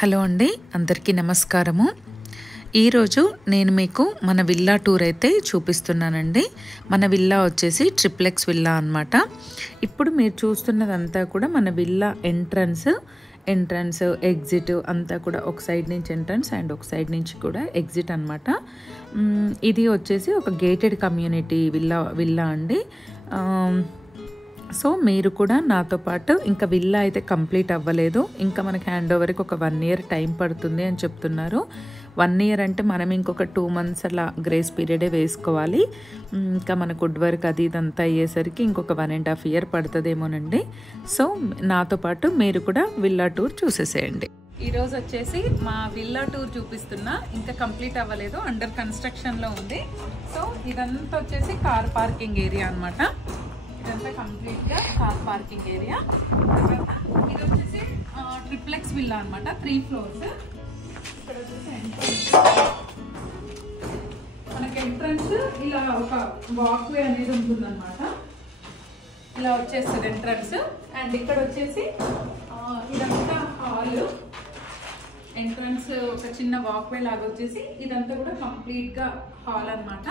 Hello అండి, అందరికీ నమస్కారము. ఈరోజు నేను మీకు మన విల్లా టూర్ అయితే చూపిస్తున్నానండి. మన విల్లా వచ్చేసి ట్రిప్లెక్స్ విల్లా అన్నమాట. ఇప్పుడు మీరు చూస్తున్నదంతా కూడా మన విల్లా ఎంట్రన్స్, ఎగ్జిట్ అంతా కూడా ఒక సైడ్ నుంచి ఎంట్రన్స్ అండ్ ఒక సైడ్ నుంచి కూడా ఎగ్జిట్ అన్నమాట. ఇది వచ్చేసి ఒక గేటెడ్ కమ్యూనిటీ విల్లా అండి. సో మీరు కూడా నాతో పాటు, ఇంకా విల్లా అయితే కంప్లీట్ అవ్వలేదు, ఇంకా మనకి హ్యాండ్ ఓవర్కి ఒక 1 year టైం పడుతుంది అని చెప్తున్నారు. 1 year అంటే మనం ఇంకొక 2 months అలా గ్రేస్ పీరియడే వేసుకోవాలి. ఇంకా మన వుడ్ వర్క్ అది ఇదంతా అయ్యేసరికి ఇంకొక 1.5 year పడుతుందేమోనండి. సో నాతో పాటు మీరు కూడా విల్లా టూర్ చూసేసేయండి. ఈరోజు వచ్చేసి మా విల్లా టూర్ చూపిస్తున్నా, ఇంకా కంప్లీట్ అవ్వలేదు, అండర్ కన్స్ట్రక్షన్లో ఉంది. సో ఇదంతా వచ్చేసి కార్ పార్కింగ్ ఏరియా అనమాట. ఇదంతా కంప్లీట్గా కార్ పార్కింగ్ ఏరియా. తర్వాత ఇది వచ్చేసి ట్రిప్లెక్స్ విల్లా అనమాట, 3 floors. ఇక్కడ వచ్చేసి ఎంట్రన్స్, మనకి ఎంట్రన్స్ ఇలా ఒక వాక్వే అనేది ఉంటుందన్నమాట. ఇలా వచ్చేస్తుంది ఎంట్రన్స్. అండ్ ఇక్కడ వచ్చేసి ఇదంతా హాల్. ఎంట్రన్స్ ఒక చిన్న వాక్వే లాగా వచ్చేసి ఇదంతా కూడా కంప్లీట్గా హాల్ అనమాట.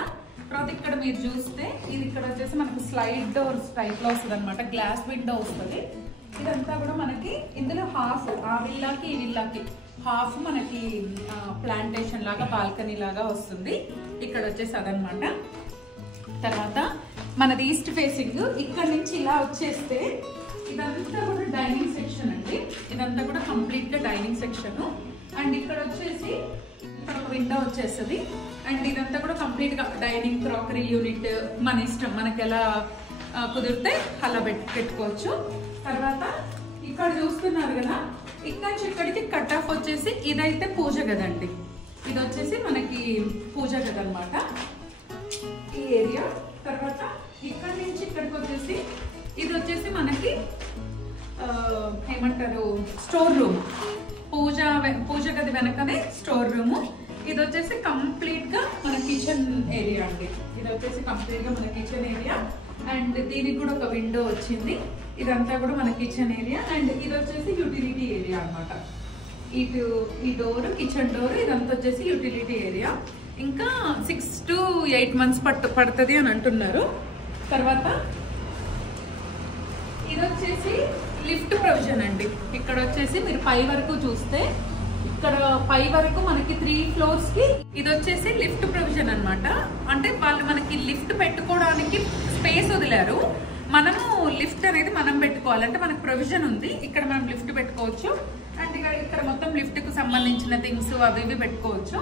తర్వాత ఇక్కడ మీరు చూస్తే ఇది ఇక్కడ వచ్చేసి మనకు స్లైడ్ డోర్స్ టైప్లో వస్తుంది అనమాట, గ్లాస్ విండో వస్తుంది. ఇదంతా కూడా మనకి ఇందులో హాఫ్, ఆ విల్లాకి ఈ విల్లాకి హాఫ్ మనకి ప్లాంటేషన్ లాగా బాల్కనీ లాగా వస్తుంది. ఇక్కడ వచ్చేసి అదనమాట. తర్వాత మనది ఈస్ట్ ఫేసింగ్. ఇక్కడ నుంచి ఇలా వచ్చేస్తే ఇదంతా కూడా డైనింగ్ సెక్షన్ అండి. ఇదంతా కూడా కంప్లీట్గా డైనింగ్ సెక్షన్. అండ్ ఇక్కడ వచ్చేసి ఇక్కడ ఒక విండో వచ్చేస్తుంది. అండ్ ఇదంతా కూడా కంప్లీట్గా డైనింగ్, క్రాకరీ యూనిట్, మన ఇష్టం, మనకి ఎలా కుదిరితే అలా పెట్టుకోవచ్చు. తర్వాత ఇక్కడ చూస్తున్నారు కదా, ఇక్కడ నుంచి ఇక్కడికి కట్ ఆఫ్ వచ్చేసి ఇదైతే పూజ గది అండి. ఇది వచ్చేసి మనకి పూజ గది అనమాట ఈ ఏరియా. తర్వాత ఇక్కడ నుంచి ఇక్కడికి వచ్చేసి ఇది వచ్చేసి మనకి ఏమంటారు, స్టోర్ రూమ్. పూజ గది వెనకనే స్టోర్ రూము. ఇది వచ్చేసి కంప్లీట్ గా మన కిచెన్ ఏరియా అండి. ఇది వచ్చేసి కంప్లీట్ గా మన కిచెన్ ఏరియా. అండ్ దీనికి కూడా ఒక విండో వచ్చింది. ఇదంతా కూడా మన కిచెన్ ఏరియా. అండ్ ఇది వచ్చేసి యూటిలిటీ ఏరియా అనమాట. ఈ డోర్ కిచెన్ డోర్, ఇదంతా వచ్చేసి యూటిలిటీ ఏరియా. ఇంకా 6 to 8 months పడుతుంది అని అంటున్నారు. తర్వాత ఇది వచ్చేసి లిఫ్ట్ ప్రొవిజన్ అండి. ఇక్కడ వచ్చేసి మీరు పై వరకు చూస్తే, ఇక్కడ పై వరకు మనకి 3 floors కి ఇది వచ్చేసి లిఫ్ట్ ప్రొవిజన్ అనమాట. అంటే వాళ్ళు మనకి లిఫ్ట్ పెట్టుకోవడానికి స్పేస్ వదిలారు. మనము లిఫ్ట్ అనేది మనం పెట్టుకోవాలంటే మనకు ప్రొవిజన్ ఉంది. ఇక్కడ మనం లిఫ్ట్ పెట్టుకోవచ్చు. అండ్ ఇక్కడ మొత్తం లిఫ్ట్ కు సంబంధించిన థింగ్స్ అవి ఇవి పెట్టుకోవచ్చు.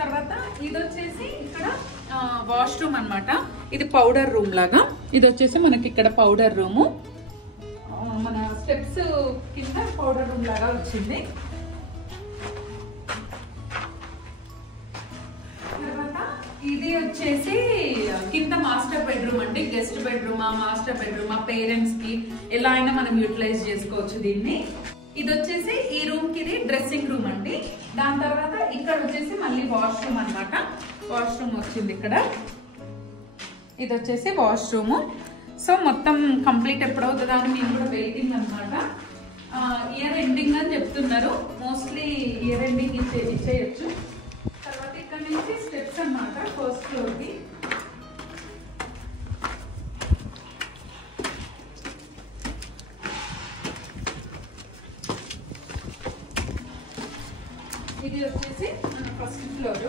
తర్వాత ఇది వచ్చేసి ఇక్కడ వాష్రూమ్ అనమాట. ఇది పౌడర్ రూమ్ లాగా. ఇది వచ్చేసి మనకి ఇక్కడ పౌడర్ రూము, మన స్టెప్స్ కింద పౌడర్ రూమ్ లాగా వచ్చింది. తర్వాత ఇది వచ్చేసి కింద మాస్టర్ బెడ్రూమ్ అండి. గెస్ట్ బెడ్రూమా, మాస్టర్ బెడ్రూమా, పేరెంట్స్ కి ఎలా అయినా మనం యూటిలైజ్ చేసుకోవచ్చు దీన్ని. ఇది వచ్చేసి ఈ రూమ్ కి ఇది డ్రెస్సింగ్ రూమ్ అండి. దాని తర్వాత ఇక్కడ వచ్చేసి మళ్ళీ వాష్రూమ్ అనమాట. వాష్రూమ్ వచ్చింది ఇక్కడ. ఇది వచ్చేసి వాష్రూమ్. సో మొత్తం కంప్లీట్ ఎప్పుడవుతుందా అని మేము కూడా వెయిటింగ్ అనమాట. ఇయర్ ఎండింగ్ అని చెప్తున్నారు. మోస్ట్లీ ఇయర్ ఎండింగ్ ఇచ్చేయచ్చు. తర్వాత ఇక్కడ నుంచి స్టెప్స్ అనమాట ఫస్ట్ ఫ్లోర్ కి. ఇది వచ్చేసి మన ఫస్ట్ ఫ్లోర్.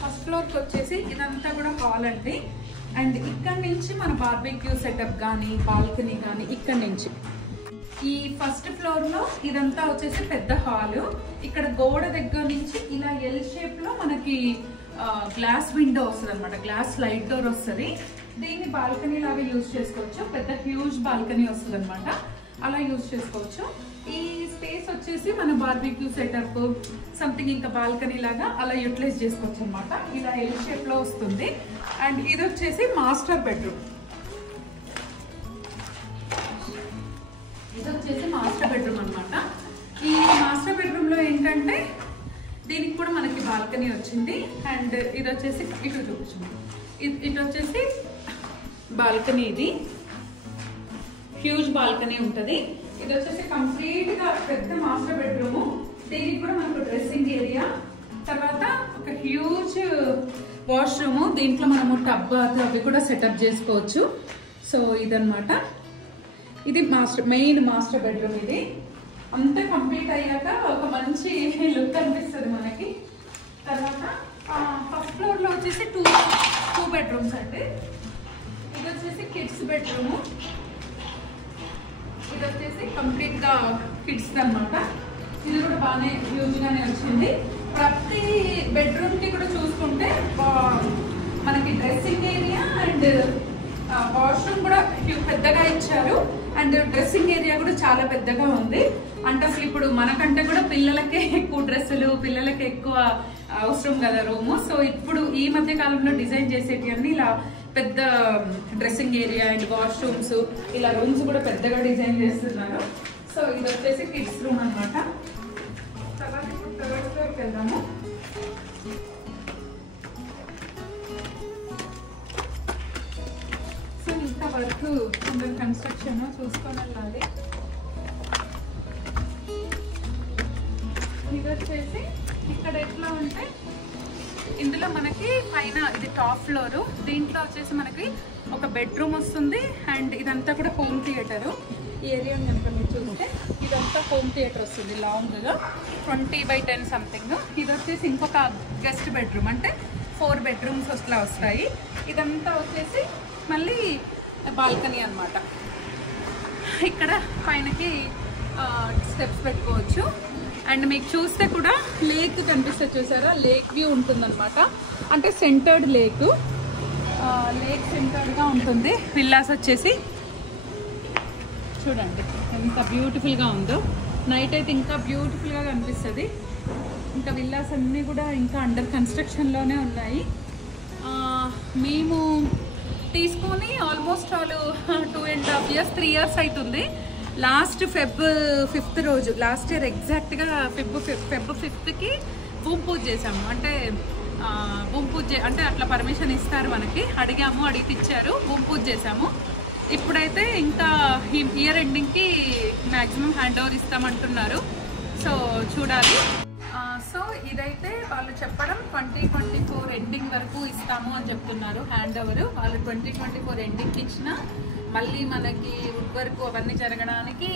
ఫస్ట్ ఫ్లోర్ కి వచ్చేసి ఇదంతా కూడా హాల్ అండి. అండ్ ఇక్కడ నుంచి మన బార్బెక్యూ సెటప్ కానీ బాల్కనీ కానీ ఇక్కడ నుంచి ఈ ఫస్ట్ ఫ్లోర్ లో ఇదంతా వచ్చేసి పెద్ద హాల్. ఇక్కడ గోడ దగ్గర నుంచి ఇలా ఎల్ షేప్ లో మనకి గ్లాస్ విండో వస్తుంది అనమాట. గ్లాస్ స్లైడ్ డోర్ వస్తుంది. దీన్ని బాల్కనీ లాగా యూజ్ చేసుకోవచ్చు. పెద్ద హ్యూజ్ బాల్కనీ వస్తుంది అనమాట, అలా యూజ్ చేసుకోవచ్చు. ఈ స్పేస్ వచ్చేసి మన బార్బెక్యూ సెటప్ సంథింగ్ ఇంకా బాల్కనీ లాగా అలా యూటిలైజ్ చేసుకోవచ్చు అనమాట. ఇలా ఎల్ షేప్ లో వస్తుంది. అండ్ ఇది వచ్చేసి మాస్టర్ బెడ్రూమ్. ఇది వచ్చేసి మాస్టర్ బెడ్రూమ్ అనమాట. ఈ మాస్టర్ బెడ్రూమ్ లో ఏంటంటే దీనికి కూడా మనకి బాల్కనీ వచ్చింది. అండ్ ఇది వచ్చేసి ఇటు చూపించింది. ఇటు వచ్చేసి బాల్కనీ ఇది. హ్యూజ్ బాల్కనీ ఉంటుంది. ఇది వచ్చేసి కంప్లీట్ గా పెద్ద మాస్టర్ బెడ్రూమ్. దీనికి కూడా మనకు డ్రెస్సింగ్ ఏరియా, తర్వాత ఒక హ్యూజ్ వాష్రూమ్. దీంట్లో మనము టబ్ అవి కూడా సెటప్ చేసుకోవచ్చు. సో ఇదన్నమాట, ఇది మెయిన్ మాస్టర్ బెడ్రూమ్. ఇది అంతా కంప్లీట్ అయ్యాక ఒక మంచి లుక్ అనిపిస్తుంది మనకి. తర్వాత ఫస్ట్ ఫ్లోర్ లో వచ్చేసి టూ బెడ్రూమ్స్ అండి. ఇది వచ్చేసి కిడ్స్ బెడ్రూమ్, ఇది వచ్చేసి కంప్లీట్ గా కిడ్స్ అన్నమాట. ఇది కూడా బాగానే హ్యూజ్ గానే వచ్చింది. ప్రతి బెడ్రూమ్ కి కూడా చూసుకుంటే మనకి డ్రెస్సింగ్ ఏరియా అండ్ వాష్రూమ్ కూడా పెద్దగా ఇచ్చారు. అండ్ డ్రెస్సింగ్ ఏరియా కూడా చాలా పెద్దగా ఉంది. అంటే అసలు ఇప్పుడు మనకంటే కూడా పిల్లలకే ఎక్కువ డ్రెస్సులు, పిల్లలకి ఎక్కువ అవసరం కదా రూము. సో ఇప్పుడు ఈ మధ్య కాలంలో డిజైన్ చేసేటివన్నీ ఇలా పెద్ద డ్రెస్సింగ్ ఏరియా అండ్ వాష్రూమ్స్, ఇలా రూమ్స్ కూడా పెద్దగా డిజైన్ చేస్తున్నారు. సో ఇది వచ్చేసి కిడ్స్ రూమ్ అనమాట. తర్వాత ఇప్పుడు థర్డ్ ఫ్లోర్కి వెళ్దాము. సో ఇంకా వర్క్ అండర్ కన్స్ట్రక్షన్ చూసుకొని వెళ్ళాలి. ఇది వచ్చేసి ఇక్కడ ఎట్లా ఉంటే ఇందులో మనకి పైన ఇది టాప్ ఫ్లోర్. దీంట్లో వచ్చేసి మనకి ఒక బెడ్రూమ్ వస్తుంది అండ్ ఇదంతా కూడా హోమ్ థియేటర్. ఈ ఏరియా కనుక మీరు చూస్తే ఇదంతా హోమ్ థియేటర్ వస్తుంది లాంగ్గా 20x10 సంథింగ్. ఇది వచ్చేసి ఇంకొక గెస్ట్ బెడ్రూమ్, అంటే 4 బెడ్రూమ్స్ అట్లా వస్తాయి. ఇదంతా వచ్చేసి మళ్ళీ బాల్కనీ అన్నమాట. ఇక్కడ పైనకి స్టెప్స్ పెట్టుకోవచ్చు. అండ్ మీకు చూస్తే కూడా లేక్ కనిపిస్తుంది, చూసారా? లేక్ వ్యూ ఉంటుందన్నమాట. అంటే సెంటర్డ్ లేక్ సెంటర్డ్గా ఉంటుంది. విల్లాస్ వచ్చేసి చూడండి ఎంత బ్యూటిఫుల్గా ఉందో. నైట్ అయితే ఇంకా బ్యూటిఫుల్గా కనిపిస్తుంది. ఇంకా విల్లాస్ అన్నీ కూడా ఇంకా అండర్ కన్స్ట్రక్షన్లోనే ఉన్నాయి. మేము తీసుకొని ఆల్మోస్ట్ వాళ్ళు 2.5 years 3 years అవుతుంది. లాస్ట్ Feb 5th రోజు, లాస్ట్ ఇయర్ ఎగ్జాక్ట్గా Feb 5th భూమి పూజ చేసాము. అంటే భూమి పూజ అంటే అట్లా పర్మిషన్ ఇస్తారు మనకి. అడిగాము, అడిగి ఇచ్చారు, భూమి పూజ చేసాము. ఇప్పుడైతే ఇంకా ఇయర్ ఎండింగ్కి మ్యాక్సిమం హ్యాండ్ ఓవర్ ఇస్తామంటున్నారు. సో చూడాలి. సో ఇదైతే వాళ్ళు చెప్పడం 2024 ఎండింగ్ వరకు ఇస్తాము అని చెప్తున్నారు హ్యాండ్ ఓవర్. వాళ్ళు 2024 ఎండింగ్కి ఇచ్చిన మళ్ళీ మనకి వుడ్ వర్క్ అవన్నీ జరగడానికి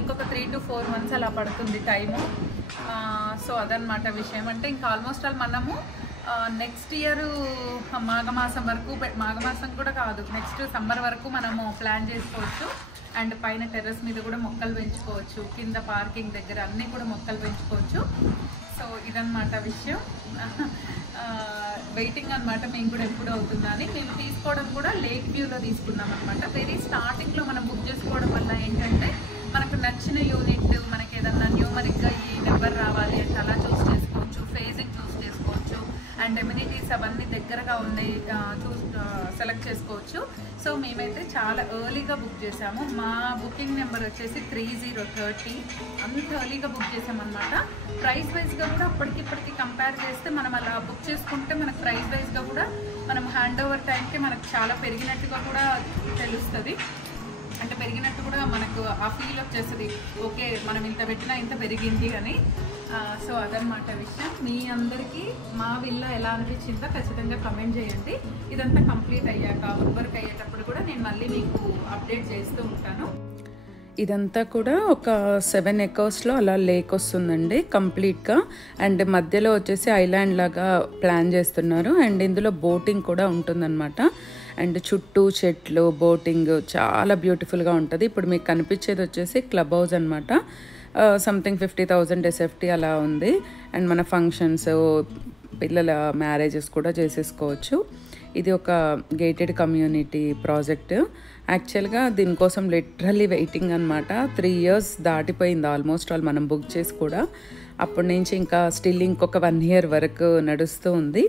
ఇంకొక 3 to 4 months అలా పడుతుంది టైము. సో అదనమాట విషయం. అంటే ఇంకా ఆల్మోస్ట్ ఆల్ మనము నెక్స్ట్ ఇయర్ మాఘమాసం వరకు, మాఘమాసం కూడా కాదు, నెక్స్ట్ సమ్మర్ వరకు మనము ప్లాన్ చేసుకోవచ్చు. అండ్ పైన టెర్రస్ మీద కూడా మొక్కలు పెంచుకోవచ్చు, కింద పార్కింగ్ దగ్గర అన్నీ కూడా మొక్కలు పెంచుకోవచ్చు. సో ఇదన్నమాట విషయం. వెయిటింగ్ అనమాట మేము కూడా ఎప్పుడు అవుతుందని. మేము తీసుకోవడం కూడా లేక్ వ్యూలో తీసుకున్నాం అనమాట. వెరీ స్టార్టింగ్లో మనం బుక్ చేసుకోవడం వల్ల ఏంటంటే మనకు నచ్చిన యూనిట్, మనకి ఏదన్నా న్యూమరిక్గా ఈ నెంబర్ రావాలి అంటే అలా చూస్ చేసుకోవచ్చు, ఫేజింగ్ చూస్ చేసుకోవచ్చు, అండ్ ఎమ్యూనిటీస్ అవన్నీ దగ్గరగా ఉన్నాయి సెలెక్ట్ చేసుకోవచ్చు. సో మేమైతే చాలా ఎర్లీగా బుక్ చేసాము. మా బుకింగ్ నెంబర్ వచ్చేసి 3030. అంత ఎర్లీగా బుక్ చేసామన్నమాట. ప్రైస్ వైజ్గా కూడా అప్పటికిప్పటికి కంపేర్ చేస్తే మనం అలా బుక్ చేసుకుంటే మనకు ప్రైస్ వైజ్గా కూడా మనం హ్యాండ్ ఓవర్ టైంకి మనకు చాలా పెరిగినట్టుగా కూడా తెలుస్తుంది. అంటే పెరిగినట్టు కూడా మనకు ఆ ఫీల్ వచ్చేస్తుంది, ఓకే మనం ఇంత పెట్టినా ఇంత పెరిగింది అని. సో అదనమాట విషయం. మీ అందరికీ మా విల్లా ఎలా అనిపించిందో ఖచ్చితంగా కమెంట్ చేయండి. ఇదంతా కంప్లీట్ అయ్యాక వుడ్ వర్క్ అయ్యేటప్పుడు కూడా నేను మళ్ళీ మీకు అప్డేట్ చేస్తూ ఉంటాను. ఇదంతా కూడా ఒక 7 acresలో అలా లేక్ వస్తుందండి కంప్లీట్గా. అండ్ మధ్యలో వచ్చేసి ఐలాండ్ లాగా ప్లాన్ చేస్తున్నారు. అండ్ ఇందులో బోటింగ్ కూడా ఉంటుందన్నమాట. అండ్ చుట్టూ చెట్లు, బోటింగ్ చాలా బ్యూటిఫుల్గా ఉంటుంది. ఇప్పుడు మీకు కనిపించేది వచ్చేసి క్లబ్ హౌస్ అనమాట. సంథింగ్ 50,000 SFT అలా ఉంది. అండ్ మన ఫంక్షన్స్, పిల్లల మ్యారేజెస్ కూడా చేసేసుకోవచ్చు. ఇది ఒక గేటెడ్ కమ్యూనిటీ ప్రాజెక్ట్. యాక్చువల్గా దీనికోసం లిటరల్లీ వెయిటింగ్ అనమాట. 3 years దాటిపోయింది ఆల్మోస్ట్ ఆల్ మనం బుక్ చేసి కూడా. అప్పటి నుంచి ఇంకా స్టిల్ ఇంకొక 1 year వరకు నడుస్తూ ఉంది.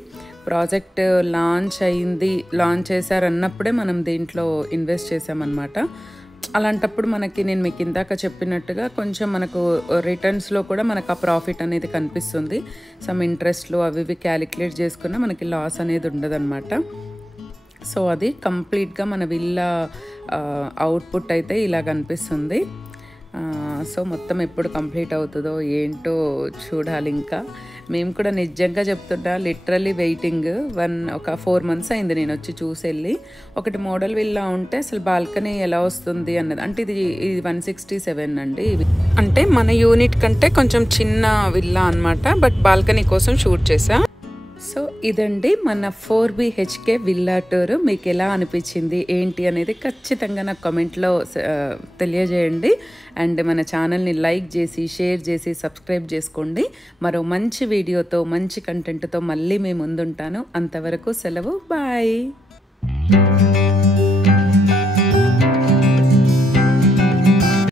ప్రాజెక్ట్ లాంచ్ చేశారన్నప్పుడే మనం దీంట్లో ఇన్వెస్ట్ చేసామన్నమాట. అలాంటప్పుడు మనకి నేను మీకు ఇందాక చెప్పినట్టుగా కొంచెం మనకు రిటర్న్స్లో కూడా మనకు ఆ ప్రాఫిట్ అనేది కనిపిస్తుంది. సమ్ ఇంట్రెస్ట్లు అవి ఇవి క్యాలిక్యులేట్ చేసుకున్నా మనకి లాస్ అనేది ఉండదన్నమాట. సో అది కంప్లీట్గా మన విల్లా అవుట్పుట్ అయితే ఇలా కనిపిస్తుంది. సో మొత్తం ఎప్పుడు కంప్లీట్ అవుతుందో ఏంటో చూడాలి. ఇంకా మేము కూడా నిజంగా చెప్తున్నా, లిటరల్లీ వెయిటింగ్. ఒక 4 months అయింది నేను వచ్చి చూసి వెళ్ళి. ఒకటి మోడల్ విల్లా ఉంటే అసలు బాల్కనీ ఎలా వస్తుంది అన్నది, అంటే ఇది 167 అండి. అంటే మన యూనిట్ కంటే కొంచెం చిన్న విల్లా అనమాట, బట్ బాల్కనీ కోసం షూట్ చేసా. సో ఇదండి మన 4 BHK విల్లా టూర్. మీకు ఎలా అనిపించింది ఏంటి అనేది ఖచ్చితంగా నాకు కామెంట్లో తెలియజేయండి. అండ్ మన ఛానల్ని లైక్ చేసి, షేర్ చేసి, సబ్స్క్రైబ్ చేసుకోండి. మరో మంచి వీడియోతో, మంచి కంటెంట్తో మళ్ళీ మేము ముందుంటాను. అంతవరకు సెలవు, బాయ్.